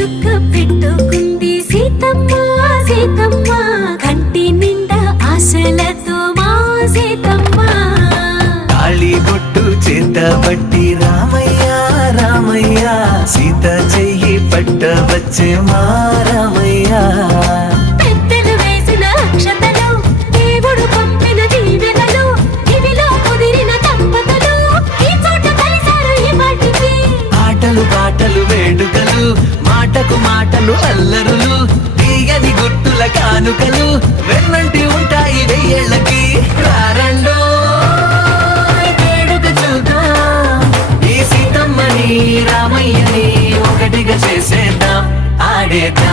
చుక్క పెట్టుకుంది సీతమ్మ సీతమ్మ కంటి నిండా ఆశలతో మా సీతమ్మ తాళి బొట్టు చేత బట్టి రామయ్య రామయ్య సీత చెయ్యి పట్ట వచ్చే మా రామయ్య పెద్దలు వేసిన అక్షతలు దేవుడు పంపిన దీవెనలు ఇవిలో కుదిరిన దంపతులు ఈ చోట కలిసారు ఈ వాటికి ఆటలు పాటలు వేడుకలు మాటకు మాటలు అల్లరులు తీయని గుర్తుల కానుకలు వెన్నంటి ఉంటాయి వెయ్యేళ్ళకి రారండో వేడుక చూద్దాం ఈ సీతమ్మని రామయ్యని ఒకటిగా చేసేద్దాం ఆడేద్దాం